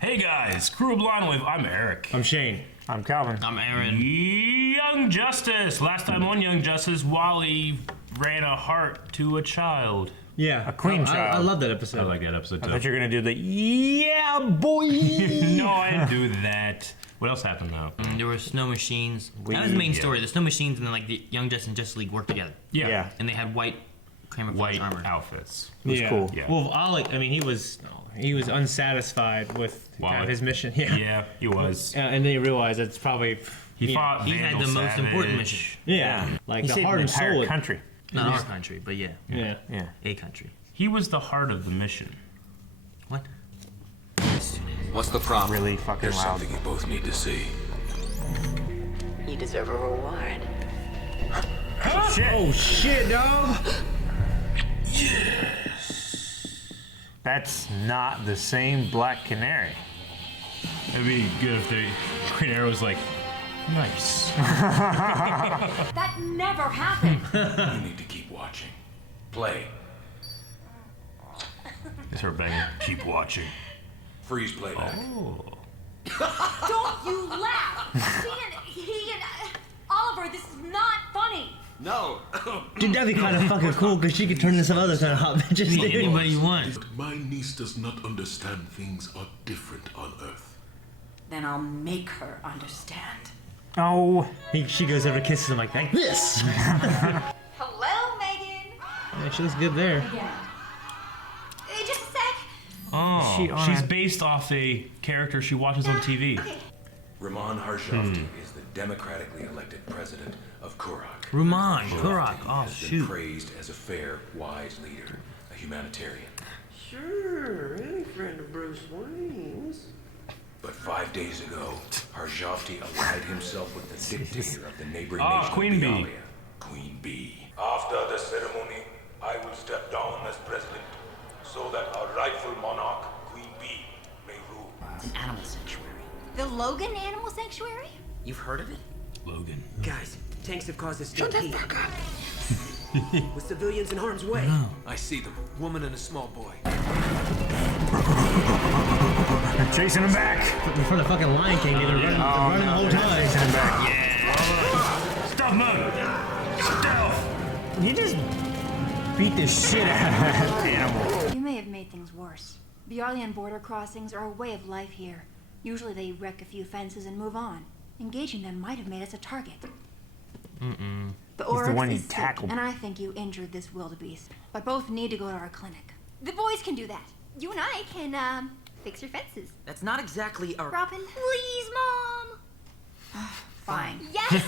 Hey guys, Crew of Blonde Wave, I'm Eric. I'm Shane. I'm Calvin. I'm Aaron. Young Justice. Last time on Young Justice, Wally ran a heart to a child. Yeah. A queen child. I love that episode. I like that episode I too. thought you were gonna do the yeah boy. No, I didn't do that. What else happened though? There were snow machines. That was the main story. The snow machines and then like the Young Justice and Justice League worked together. Yeah. And they had white White armor. outfits. It was cool. Yeah. Well, Alec, I mean, he was unsatisfied with kind of his mission. Yeah. Yeah, he was. And then he realized that's probably He fought he had Vandal the most important Savage. mission. yeah, like He the saved heart an and entire soul. country. Not our country, but yeah. Yeah. Yeah. A country. He was the heart of the mission. What? What's the problem? Really fucking There's loud. something you both need to see. You deserve a reward. Oh shit, dog! That's not the same Black Canary. It'd be good if the Green Arrow was like, nice. That never happened. You need to keep watching. Play. It's her banging. Keep watching. Freeze playback. Oh. Don't you laugh. He and Oliver, this is not funny. No. Dude, that'd be kind of fucking cool because she could turn into some other kind of hot bitches. Be Dude. anybody you want. My niece does not understand things are different on Earth. Then I'll make her understand. Oh. She goes over, kisses him like this. Hello, Megan. Yeah, she looks good there. Yeah. Just a sec. Oh, She on she's a- based off a character she watches on TV. Okay. Ramon Harjavti is the democratically elected president of Qurac. Ruman, Qurac. Oh, has been shoot. praised as a fair, wise leader, a humanitarian. Sure, any friend of Bruce Wayne's. But 5 days ago, Harjavti allied himself with the dictator of the neighboring Ah, nation Queen of Bee. Bialia, Queen Bee. After the ceremony, I will step down as president so that our rightful monarch, Queen Bee, may rule. It's an animal sanctuary. The Logan Animal Sanctuary? You've heard of it? Logan. Guys, tanks have caused a stampede. With civilians in harm's way. I see them. Woman and a small boy. They're chasing him back. In front of fucking Lion King, they're running the whole time. Chasing him back. Stealth mode! Stealth! You just beat the shit out of that animal. You may have made things worse. Bialian border crossings are a way of life here. Usually they wreck a few fences and move on. Engaging them might have made us a target. The Oryx one you is sick, tackled. and I think you injured this wildebeest. But both need to go to our clinic. The boys can do that. You and I can, fix your fences. That's not exactly a... Robin, please, Mom! Fine. Yes!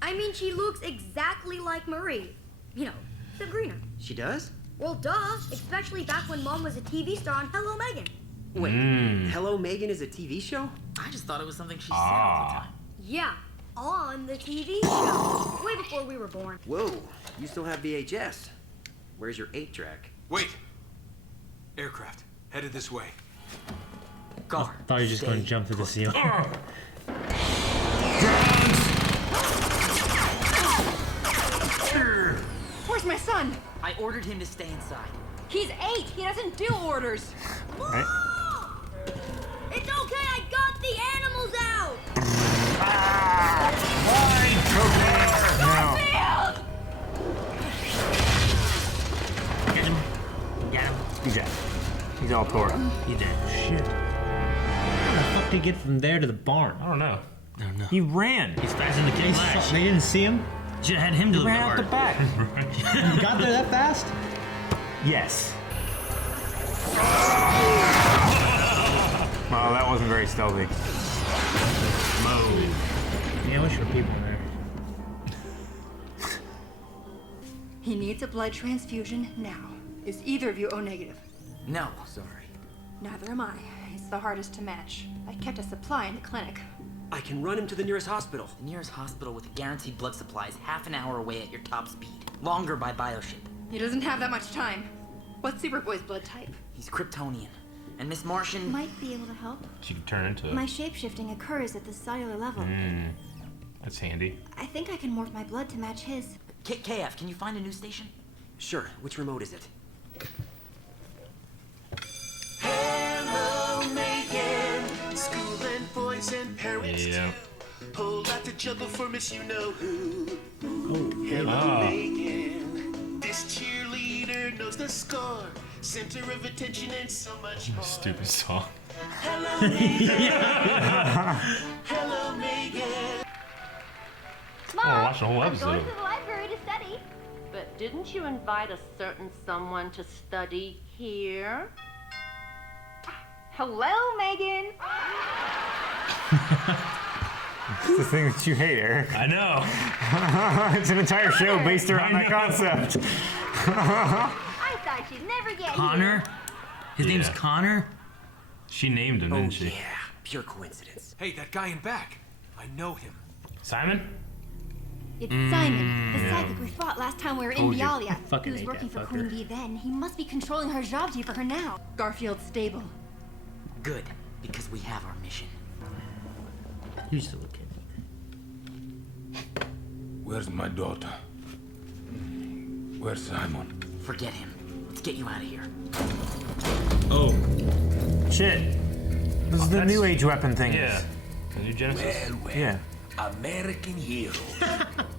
I mean, she looks exactly like Marie. You know, except greener. She does? Well, duh. Especially back when Mom was a TV star on Hello, Megan. Wait, Hello Megan is a TV show? I just thought it was something she said all the time. Yeah, on the TV show. Way before we were born. Whoa, you still have VHS. Where's your 8-track? Wait! Aircraft, headed this way. Guard. Thought you were just going to jump through the ceiling. Where's my son? I ordered him to stay inside. He's 8. He doesn't do orders. Right? It's okay, I got the animals out! No. Get him. Get him. He's dead. He's all tore up. He did. Shit. How the fuck did he get from there to the barn? I don't know. No, no. He ran. He's faster than the kid Flash. They didn't see him? Should have had him He deliver ran out the order. back. You got there that fast? Yes. Well, that wasn't very stealthy. Yeah, I wish there were people in there. He needs a blood transfusion now. Is either of you O negative? No, sorry. Neither am I. It's the hardest to match. I kept a supply in the clinic. I can run him to the nearest hospital. The nearest hospital with a guaranteed blood supply is half an hour away at your top speed. Longer by bioship. He doesn't have that much time. What's Superboy's blood type? He's Kryptonian. And Miss Martian... Might be able to help. She could turn into it. My shapeshifting occurs at the cellular level. That's handy. I think I can morph my blood to match his. KF, can you find a news station? Sure, which remote is it? parents Yeah. too. Pull out the juggle for Miss You Know Who. Oh, Hello, Megan. This cheerleader knows the score. Center of attention and so much more. Stupid song. Hello, Megan. Hello, Megan. Oh, I watched the whole I'm episode. going to the library to study. But didn't you invite a certain someone to study here? Hello, Megan. It's the thing that you hate, Eric. I know. It's an entire show based around that concept. I thought she'd never get Connor? here. His name's Connor? She named him, didn't she? Yeah, pure coincidence. Hey, that guy in back. I know him. Simon? It's Simon, the psychic we fought last time we were in Told you. Bialia. Fucking He was hate working that for Queen fucker. Bee then. He must be controlling her Javdi for her now. Garfield's stable. Good, because we have our mission. You still a kid. Where's my daughter? Where's Simon? Forget him. Let's get you out of here. Oh. Shit. This is the that's- new age weapon thing. Yeah. The new Genesis. Well, Yeah. American heroes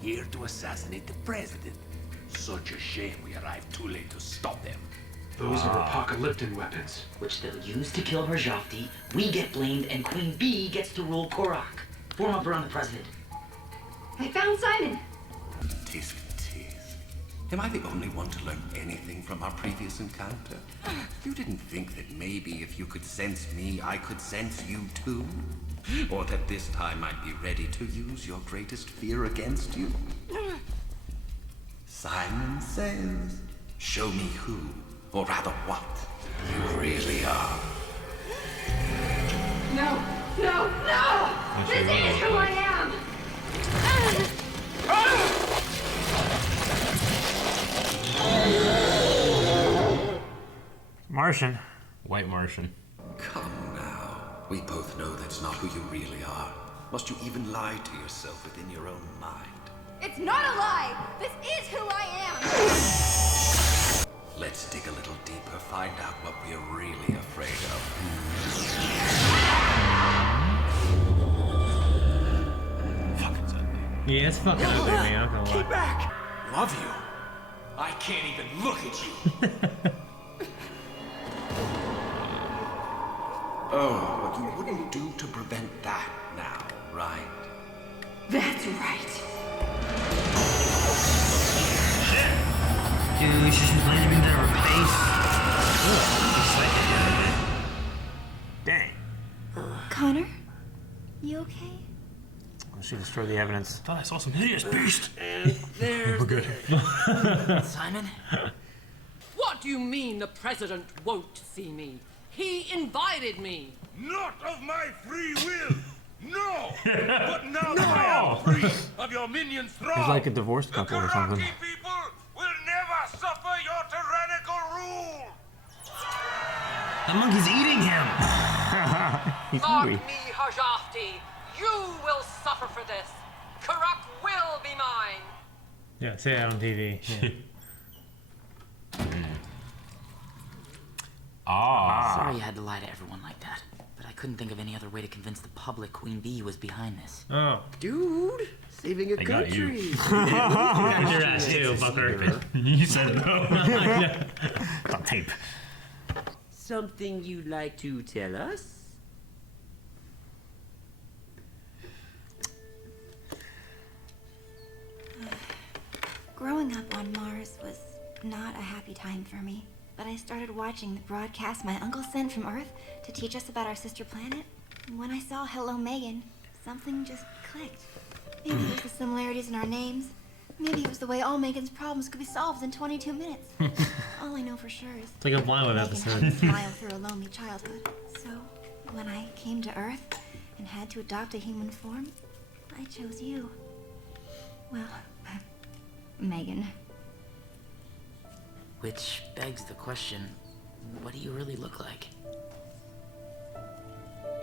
here to assassinate the president. Such a shame we arrived too late to stop them. Those are apocalyptic weapons. Which they'll use to kill Rajafti, we get blamed, and Queen Bee gets to rule Qurac. Form up around the president. I found Simon. Tisk, tisk. Am I the only one to learn anything from our previous encounter? You didn't think that maybe if you could sense me, I could sense you too? Or that this time I'd be ready to use your greatest fear against you? Simon says, show me who, or rather what, you really are. No, no, no! This is who I am! Martian. White Martian. Come now. We both know that's not who you really are. Must you even lie to yourself within your own mind? It's not a lie! This is who I am! Let's dig a little deeper, find out what we're really afraid of. Fucking Sunday. Yeah, it's fucking ugly, man. I'm not gonna lie. Back! Love you. I can't even look at you. Oh, but you wouldn't do to prevent that now, right? That's right. Dude, she's just landing into her face. Dang. Connor? You okay? She destroyed the evidence. Thought I saw some hideous beast. There's We're good. Simon? What do you mean the president won't see me? He invited me. Not of my free will! No! But now that I am free of your minions' thrall, He's like a divorced couple or something. Quraki people will never suffer your tyrannical rule! The monkey's eating him. He's Mark hungry. me, Hajafti. You will suffer for this. Qurac will be mine. Yeah, say that on TV. Yeah. Sorry you had to lie to everyone like that. But I couldn't think of any other way to convince the public Queen Bee was behind this. Oh. Dude, saving a They got you. country. That's your ass too, fucker. You said no. It's on tape. Something you'd like to tell us? Growing up on Mars was not a happy time for me, but I started watching the broadcast my uncle sent from Earth to teach us about our sister planet. And when I saw Hello Megan, something just clicked. Maybe it was the similarities in our names. Maybe it was the way all Megan's problems could be solved in 22 minutes. All I know for sure is It's like a Blindwood Megan episode. had to smile through a lonely childhood. So when I came to Earth and had to adopt a human form, I chose you. Well, Megan. Which begs the question, what do you really look like?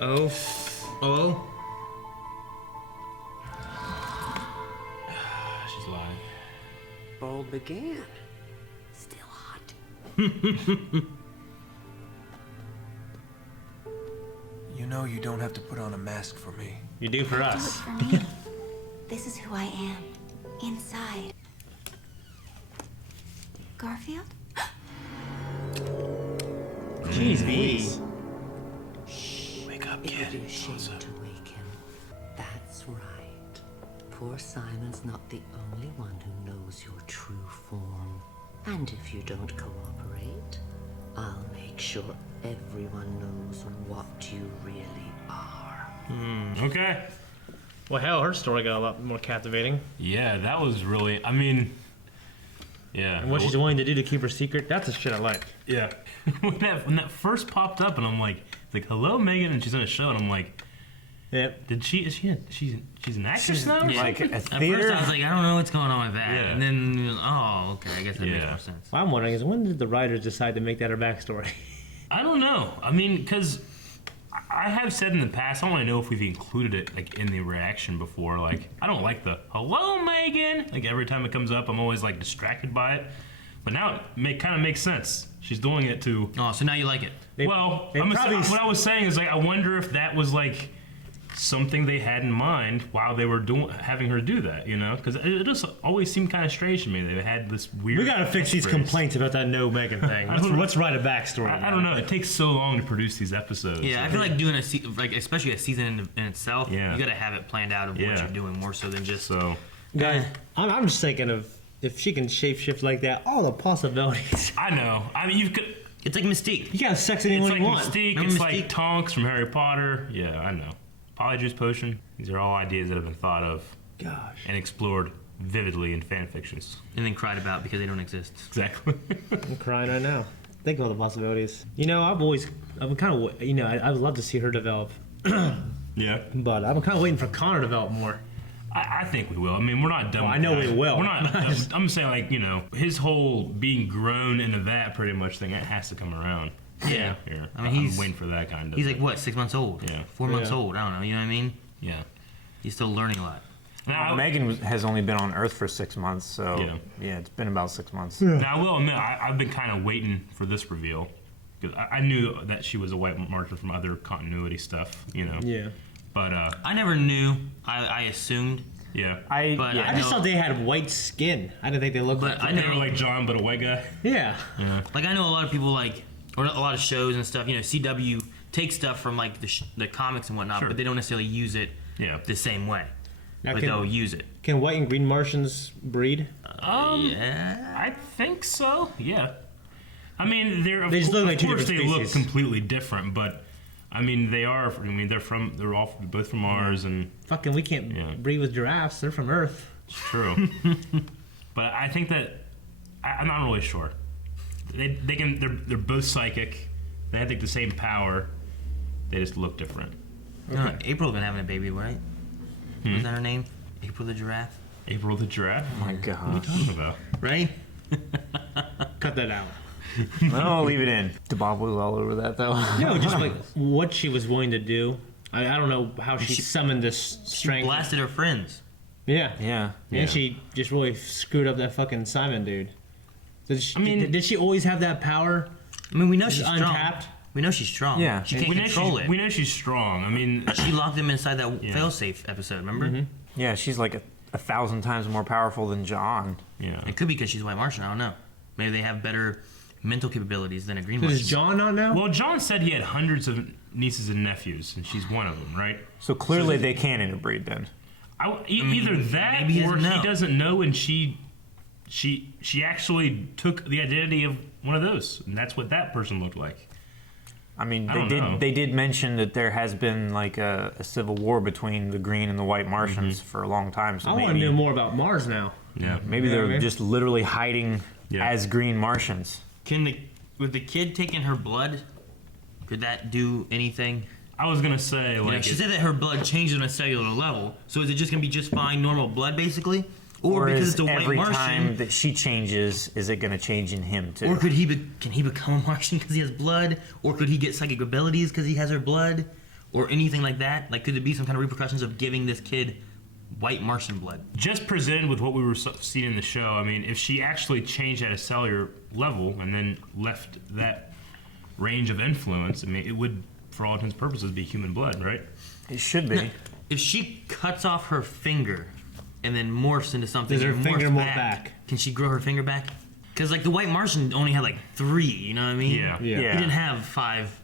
Oh. Oh. She's lying. Bald began. Still hot. You know you don't have to put on a mask for me. You do for Do it us. for me. This is who I am. Inside. Garfield? Jeez, me. Wake up, It kid. would be a shame to wake him. That's right. Poor Simon's not the only one who knows your true form. And if you don't cooperate, I'll make sure everyone knows what you really are. Okay. Well, hell, her story got a lot more captivating. Yeah, that was really. I mean, yeah. And what she's willing to do to keep her secret, that's the shit I like. Yeah. when that first popped up, and I'm like, hello, Megan, and she's in a show, and I'm like, yep. She's an actress now? Yeah. Like a At theater? first I was like, I don't know what's going on with that. Yeah. And then, oh, okay, I guess that makes more sense. What I'm wondering is, when did the writers decide to make that her backstory? I don't know. I mean, because I have said in the past, I want to know if we've included it like in the reaction before. Like, I don't like the "Hello, Megan." Like every time it comes up, I'm always like distracted by it. But now it kind of makes sense. She's doing it to. Oh, so now you like it? What I was saying is like, I wonder if that was like something they had in mind while they were having her do that. You know, because it just always seemed kind of strange to me. They had this weird. We gotta fix these complaints about that no Megan thing. Let's write a backstory. I don't know. It takes so long to produce these episodes. Yeah, I feel like doing especially a season in itself, Yeah. you gotta have it planned out of what Yeah. you're doing more so than just. So, Guys, I'm just thinking of if she can shapeshift like that, all the possibilities. I know. I mean, It's like Mystique. You can sex anyone It's like you want. Mystique. Remember It's Mystique? like Tonks from Harry Potter. Yeah, I know. Polyjuice Potion. These are all ideas that have been thought of Gosh. and explored vividly in fan fictions. And then cried about because they don't exist. Exactly. I'm crying right now. Think of all the possibilities. You know, I've been kind of, you know, I would love to see her develop. Yeah. But I'm kind of waiting for Connor to develop more. I think we will. I mean, we're not done. Well, with I know that. we will. We're not. I'm saying, like, you know, his whole being grown into that pretty much thing, that has to come around. Yeah. Here. I mean, I'm waiting for that kind of. He's like, what, 6 months old? Yeah. 4 months Yeah. old. I don't know. You know what I mean? Yeah. He's still learning a lot. Now, Megan has only been on Earth for 6 months, so Yeah. it's been about 6 months. Now, I will admit, I've been kind of waiting for this reveal. Because I knew that she was a White Martian from other continuity stuff, you know. Yeah. But, I never knew. I assumed. yeah. I just know- thought they had white skin. I didn't think they looked But like I They know, were like John, but a white guy. Yeah. like I know a lot of people like, or a lot of shows and stuff. You know, CW takes stuff from like the comics and whatnot, Sure. but they don't necessarily use it Yeah. the same way. Now But they'll use it. Can white and green Martians breed? Yeah. I think so. Yeah. I mean, They just look like two course they different look species. completely different, but I mean, they are. I mean, they're all both from Mars, and Fucking, we can't breed with giraffes. They're from Earth. it's true. But I think that I'm not really sure. They can. They're both psychic. They have like the same power. They just look different. No, April been having a baby, right? Was that her name? April the giraffe. April the giraffe. Oh my What are you god. talking about? Right? Cut that out. No, leave it in. Bob was all over that though. No, just like what she was willing to do. I don't know how she summoned this She strength. blasted her friends. Yeah. Yeah. And she just really screwed up that fucking Simon dude. Did she, I mean- did she always have that power? I mean, we know she's untapped? strong. We know she's strong. Yeah. She can't We know control it. We know she's strong. I mean, She locked him inside that Yeah. failsafe episode, remember? Yeah, she's like 1,000 times more powerful than John. yeah. It could be because she's White Martian. I don't know. Maybe they have better mental capabilities than a Green Does Martian. John not know? Well, John said he had hundreds of nieces and nephews, and she's one of them, right? So clearly they can interbreed then. Either that, maybe he or doesn't know. he doesn't know, and she actually took the identity of one of those, and that's what that person looked like. I mean, I don't know. they did mention that there has been like a civil war between the Green and the White Martians for a long time. So I want to know more about Mars now. Yeah. maybe Yeah, they're man. just literally hiding Yeah. as Green Martians. With the kid taking her blood, could that do anything? I was gonna say, You know, like, she said that her blood changed on a cellular level. So is it just gonna be just fine, normal blood, basically? Or because is it's a White every Martian? time that she changes, is it going to change in him too? Or can he become a Martian because he has blood? Or could he get psychic abilities because he has her blood? Or anything like that? Like, could there be some kind of repercussions of giving this kid White Martian blood? just presented with what we were seeing in the show. I mean, if she actually changed at a cellular level and then left that range of influence, I mean, it would for all intents and purposes, be human blood, right? It should be. Now, if she cuts off her finger and then morphs into something, Does her and finger morphs morph back? Can she grow her finger back? Because like the White Martian only had like 3. You know what I mean? Yeah. He didn't have 5.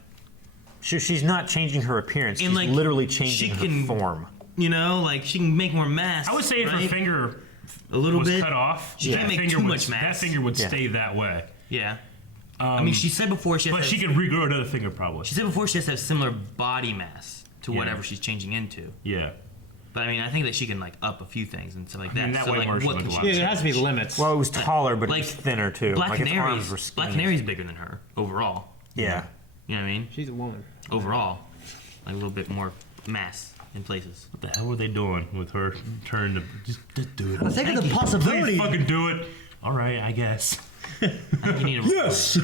She's not changing her appearance. And, She's like, literally changing she her form. You know, like she can make more mass. I would say if her right? finger a little was bit cut off, She can't that make finger too would- much mass. That finger would stay that way. Yeah. I mean, she said before she has But to she have, could regrow another finger probably. She said before she has to have similar body mass to whatever she's changing into. Yeah. But I mean, I think that she can like up a few things and stuff like that. I mean, that so White like, Martian what was can a she lot. Yeah, there has to be limits. Well, it was taller, but like, it was thinner too. Black like its arms were Canary's skinny. Black Canary's bigger than her overall. Yeah. You know what I mean? She's a woman. Overall, like a little bit more mass in places. What the hell were they doing with her turn to just do it? I think of the possibility. Please fucking do it. All right, I guess. I think you need a Yes!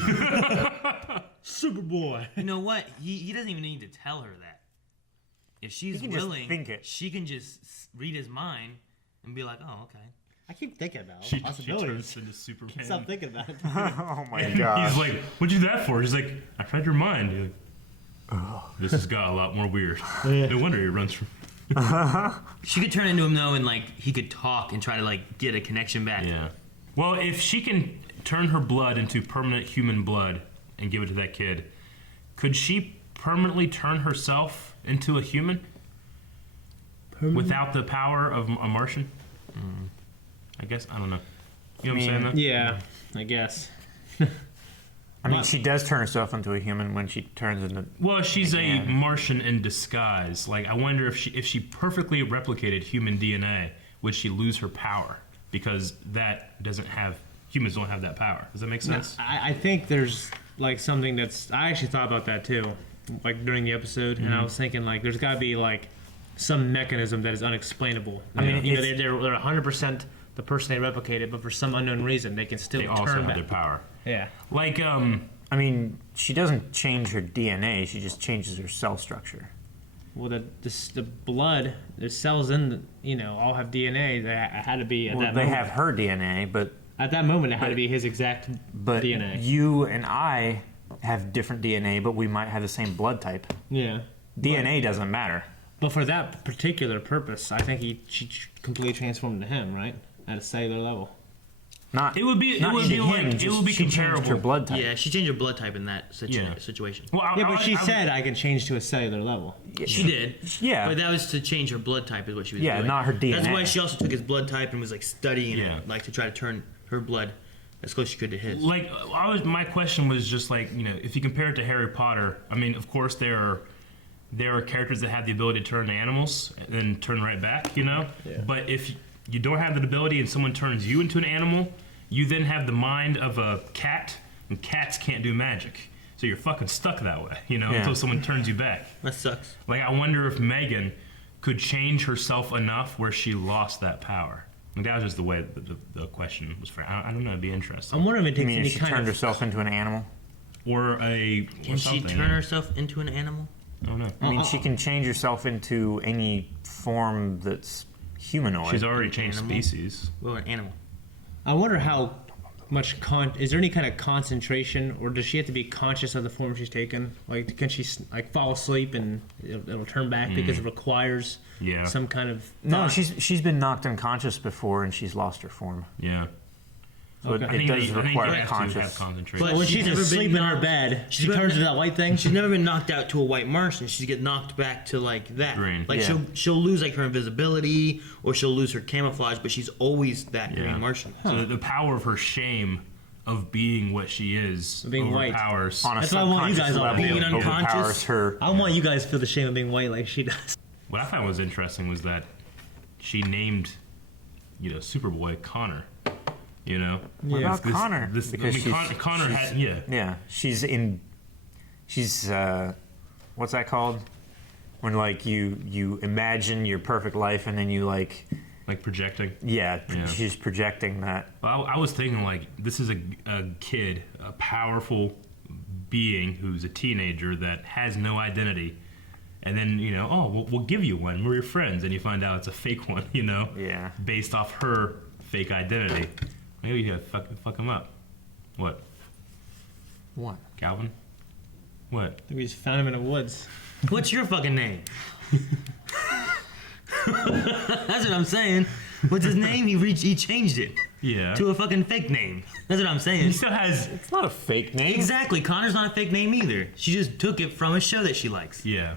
Superboy. You know what? He doesn't even need to tell her that. If she's He can just willing, think it. she can just read his mind and be like, "Oh, okay." I keep thinking about She possibilities. turns into Superman. Stop thinking about it. Oh my And god. he's like, "What'd you do that for?" He's like, "I read your mind." You're like, oh, this has got a lot more weird. No wonder he runs from. She could turn into him though, and like he could talk and try to like get a connection back. Yeah. Well, if she can turn her blood into permanent human blood and give it to that kid, could she permanently turn herself into a human without the power of a Martian? I guess I don't know. You know what I'm saying? Though? Yeah, I guess. I mean, she does turn herself into a human when she turns into. Well, she's a Man. Martian in disguise. Like, I wonder if she perfectly replicated human DNA, would she lose her power? Because that doesn't have humans don't have that power. Does that make sense? I think there's like something that's. I actually thought about that too, like during the episode, and I was thinking like there's got to be like some mechanism that is unexplainable. I mean, you know, it's- they're 100% the person they replicated, but for some unknown reason, they can still They turn also have back. their power. Yeah. Like, I mean, she doesn't change her DNA. She just changes her cell structure. Well, the blood, the cells in the, all have DNA. That had to be at Well, that they moment. have her DNA, but At that moment, it had to be his exact but DNA. you and I have different DNA, but we might have the same blood type. Yeah. DNA doesn't matter. But for that particular purpose, I think she completely transformed into him, right? At a cellular level. Not it would be not like into him, it just would be she changed comparable. her blood type. Yeah, she changed her blood type in that Yeah. situation. Well, Yeah, but she said I can change to a cellular level. She did. Yeah. But that was to change her blood type, is what she was Yeah, doing. not her That's DNA. why she also took his blood type and was like studying Yeah. it, like to try to turn her blood as close as she could to his. Like, my question was just like, if you compare it to Harry Potter, I mean, of course there are characters that have the ability to turn to animals and then turn right back, Yeah. But if you don't have that ability and someone turns you into an animal, you then have the mind of a cat, and cats can't do magic. So you're fucking stuck that way, until someone turns you back. That sucks. Like, I wonder if Megan could change herself enough where she lost that power. Like, that was just the way the question was framed. I don't know, it'd be interesting. I'm wondering if it You takes mean any if she kind turned of. herself into an animal? Or Can she turn herself into an animal? I don't know. I mean, she can change herself into any form that's humanoid. She's already changed Animal? species. Well, an animal. I wonder how much is there any kind of concentration, or does she have to be conscious of the form she's taken? Like, can she like fall asleep and it'll turn back because it requires some kind of? No, she's been knocked unconscious before and she's lost her form. Yeah. So Okay. it does I think require you have to have conscious. concentration. But when she's never asleep been in her knocked- bed, she never turns been- into that white thing. She's never been knocked out to a white Martian. She get knocked back to like that. Green. Like Yeah. she'll lose like her invisibility or she'll lose her camouflage, but she's always that Yeah. green Martian. So the power of her shame of being what she is Being white. overpowers. On a That's what I want you subconscious guys all level, being it unconscious. overpowers her. I want you guys to feel the shame of being white like she does. What I found was interesting was that she named, Superboy Connor. What about Connor? Because Connor had Yeah, she's what's that called? When like you imagine your perfect life and then you like projecting. Yeah. She's projecting that. Well, I was thinking like this is a kid, a powerful being who's a teenager that has no identity, and then we'll give you one. We're your friends, and you find out it's a fake one. Yeah. Based off her fake identity. Maybe you gotta fuck him up. What? What? Calvin? What? We just found him in the woods. What's your fucking name? That's what I'm saying. What's his name? He changed it. Yeah. To a fucking fake name. That's what I'm saying. He still has. It's not a fake name. Exactly. Connor's not a fake name either. She just took it from a show that she likes. Yeah.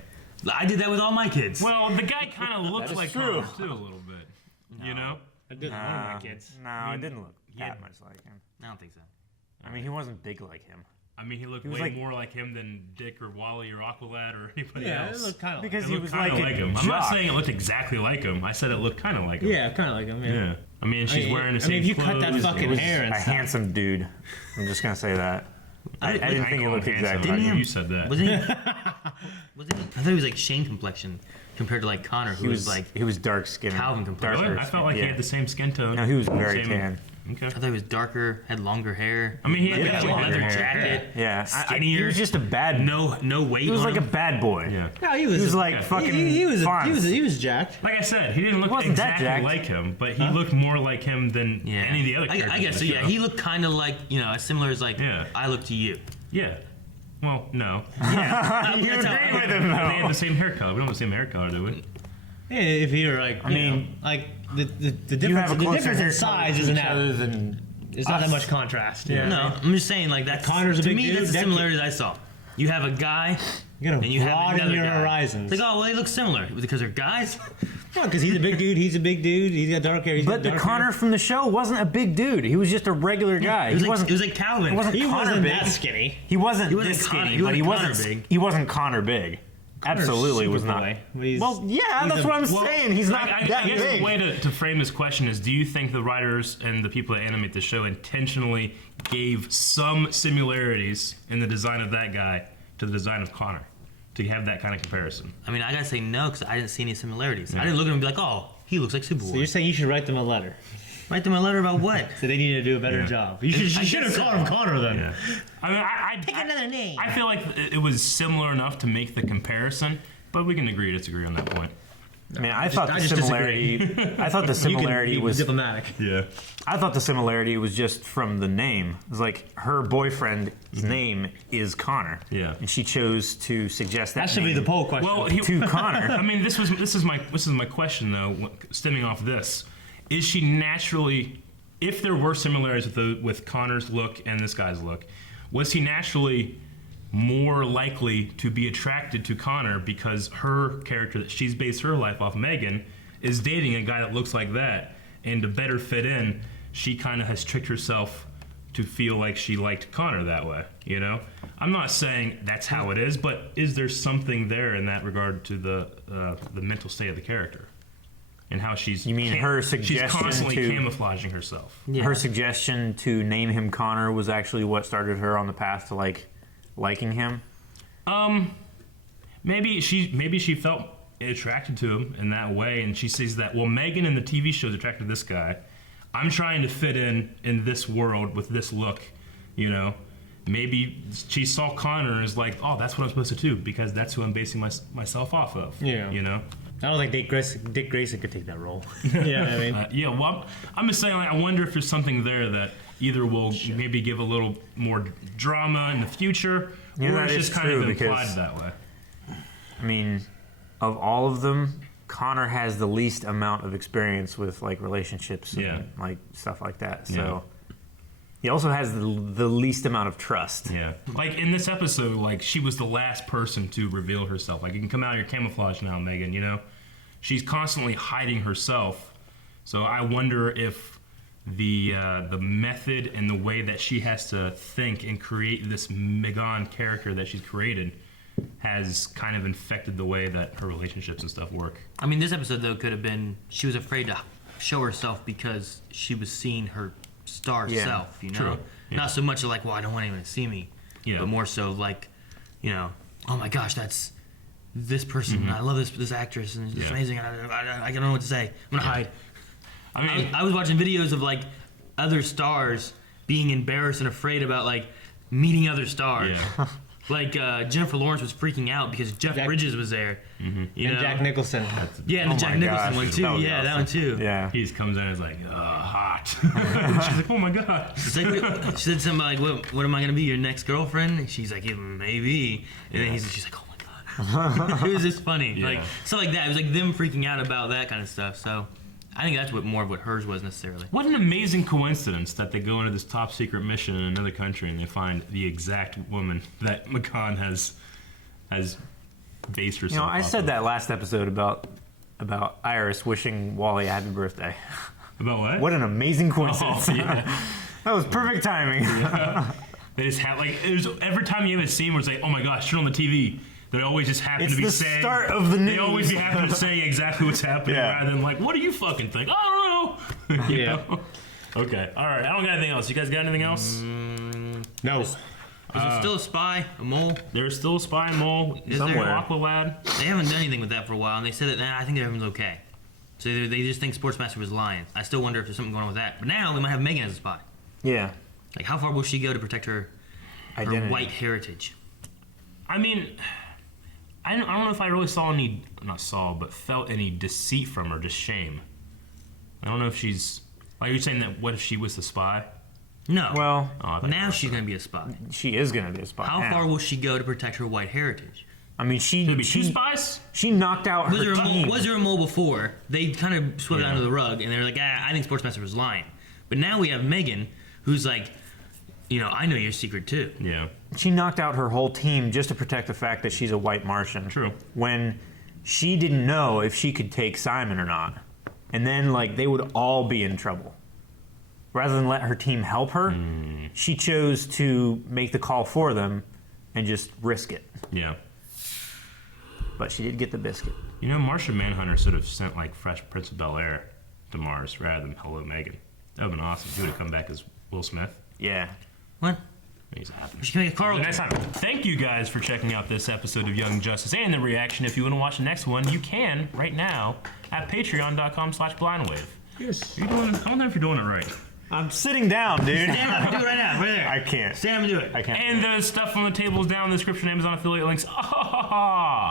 I did that with all my kids. Well, the guy kind of looks That is like true. Connor too, a little bit. You know? I did one of my kids. No, it didn't look that much like him. I don't think so. I mean, he wasn't big like him. I mean, he looked was way like- more like him than Dick or Wally or Aqualad or anybody Yeah, else. it looked kind of Because It he looked was kind like of a like him. I'm not jock. saying it looked exactly like him. I said it looked kind of like him. Yeah, kind of like him. Yeah. Yeah. I mean, she's wearing the same if you clothes. cut that fucking He was hair and a stuff. handsome dude. I'm just gonna say that. I didn't think he call looked him handsome. exactly Didn't like him. You said that. Wasn't he? I thought he was like Shane complexion compared to like Connor, who was like he was dark skinned. Calvin complexion. Really? I felt like he had the same skin tone. No, he was very Same- tan. Okay. I thought he was darker, had longer hair. I mean, he had like a longer leather hair. jacket. Yeah, Skinnier. he was just a bad. No weight. He was on like him. a bad boy. Yeah. No, He was like fucking. He was Fonz. he was jacked. Like I said, he didn't look wasn't that exactly jacked. like him, but he looked more like him than any of the other characters. I guess so. in the Yeah, show. he looked kind of like as similar as like I look to you. Yeah. Well, no. Yeah, You that's how agree I with look. him They though. have the same hair color. We don't have the same hair color, do we? Yeah, if you're like, I mean, like the You have difference, a the closer difference hair in size color to isn't each other that. than It's not that us. much contrast. No, I'm just saying like that's Connor's a to big me dude, that's the that similarity that I saw. You have a guy, You gotta and you have broaden another your guy. horizons. It's like, oh, well, they look similar because they're guys. No, because he's a big dude. He's a big dude. He's got dark hair. He's But got the dark Connor hair. from the show wasn't a big dude. He was just a regular guy. It was, He like, wasn't. it was like Calvin. It wasn't He Connor wasn't big. that skinny. He wasn't He wasn't this Connor- skinny, he but he wasn't wasn't. Connor big. He wasn't Connor big. Absolutely was not. Superboy, but he's- Well, yeah, he's that's a- what I'm Well, saying. He's not I that guess big. the way to frame this question is, do you think the writers and the people that animate the show intentionally gave some similarities in the design of that guy to the design of Connor to have that kind of comparison? I mean, I gotta say no because I didn't see any similarities. I didn't look at him and be like, oh, he looks like Superboy. So you're saying you should write them a letter. Write them a letter about what? So they need to do a better Yeah. job. You should have called him Connor then. Yeah. I mean, Pick another name. I feel like it was similar enough to make the comparison, but we can agree to disagree on that point. I mean, I thought the just similarity. I thought the similarity was. diplomatic. Yeah. I thought the similarity was just from the name. It was like her boyfriend's name is Connor. Yeah. And she chose to suggest that. That should be name the poll question. Well, to Connor. I mean, this is my question though. Stemming off this, is she naturally, if there were similarities with Connor's look and this guy's look, was he naturally more likely to be attracted to Connor because her character that she's based her life off, Megan, is dating a guy that looks like that, and to better fit in, she kind of has tricked herself to feel like she liked Connor that way, you know? I'm not saying that's how it is, but is there something there in that regard to the mental state of the character? And how she's... You mean her she's suggestion constantly to- camouflaging herself. Her suggestion to name him Connor was actually what started her on the path to liking him. Maybe she felt attracted to him in that way, and she sees that, well, Megan in the TV show is attracted to this guy. I'm trying to fit in this world with this look, you know. Maybe she saw Connor and is like, oh, that's what I'm supposed to do because that's who I'm basing myself off of. Yeah. You know. I don't think Dick Grayson could take that role. Yeah, I mean, Yeah. Well, I'm just saying. Like, I wonder if there's something there that either will maybe give a little more drama in the future, Yeah, or that it's is just kind of true, implied because- that way. I mean, of all of them, Connor has the least amount of experience with like relationships and like stuff like that. So he also has the least amount of trust. Yeah. Like in this episode, like she was the last person to reveal herself. Like you can come out of your camouflage now, Megan, you know? She's constantly hiding herself. So I wonder if the method and the way that she has to think and create this Megan character that she's created has kind of infected the way that her relationships and stuff work. I mean, this episode though could have been she was afraid to show herself because she was seeing her star self, you know. True. Yeah. Not so much like, well, I don't want anyone to see me, but more so like, you know, oh my gosh, that's this person. I love this actress, and it's amazing. I don't know what to say. I'm gonna hide. I mean, I was watching videos of like other stars being embarrassed and afraid about like meeting other stars. Yeah. Like Jennifer Lawrence was freaking out because Jeff Bridges was there. You know? Jack Nicholson. Yeah, and the Jack Nicholson one too. Yeah, that one too. Yeah. He just comes in and is like, hot. She's like, oh my god. She said something like, what am I gonna be, your next girlfriend? And she's like, yeah, maybe. And then she's like, oh my god. It was just funny. Yeah. Like stuff like that. It was like them freaking out about that kind of stuff. So I think that's more of what hers was necessarily. What an amazing coincidence that they go into this top secret mission in another country and they find the exact woman that McCann has based herself. You know, I off said of. that last episode about Iris wishing Wally a happy birthday. About what? What an amazing coincidence! Oh, yeah. That was perfect timing. Yeah. They just have every time you have a scene where it's like, oh my gosh, turn on the TV. They always just happen to be saying. It's the start of the news. They always happen to say exactly what's happening rather than like, what do you fucking think? I don't know. You know? Okay. All right. I don't got anything else. You guys got anything else? No. Is there still a spy, a mole? There's still a spy and mole somewhere. Aqua lad. They haven't done anything with that for a while, and they said that I think everyone's okay. So they just think Sportsmaster was lying. I still wonder if there's something going on with that. But now we might have Megan as a spy. Yeah. Like, how far will she go to protect her white heritage? I mean, I don't know if I really felt any deceit from her, just shame. I don't know if she's... Like, you're saying that what if she was the spy? No. Well, now she's going to be a spy. She is going to be a spy. How far will she go to protect her white heritage? I mean, Should be two spies? She knocked out her team. Was there a mole before? They kind of swept it under the rug, and they're like, I think Sportsmaster was lying. But now we have Megan, who's like, I know your secret too. Yeah. She knocked out her whole team just to protect the fact that she's a white Martian. True. When she didn't know if she could take Simon or not. And then, they would all be in trouble. Rather than let her team help her, she chose to make the call for them and just risk it. Yeah. But she did get the biscuit. Martian Manhunter should have sent, Fresh Prince of Bel-Air to Mars rather than Hello Megan. That would have been awesome. He would have come back as Will Smith. Yeah. What? He's happy. She can make a Carl. Next time. Thank you guys for checking out this episode of Young Justice and the reaction. If you want to watch the next one, you can right now at patreon.com/blindwave. Yes. I don't know if you're doing it right. I'm sitting down, dude. Stand up and do it right now, right there. I can't. Stand up and do it. I can't. And the stuff on the table is down in the description, Amazon affiliate links.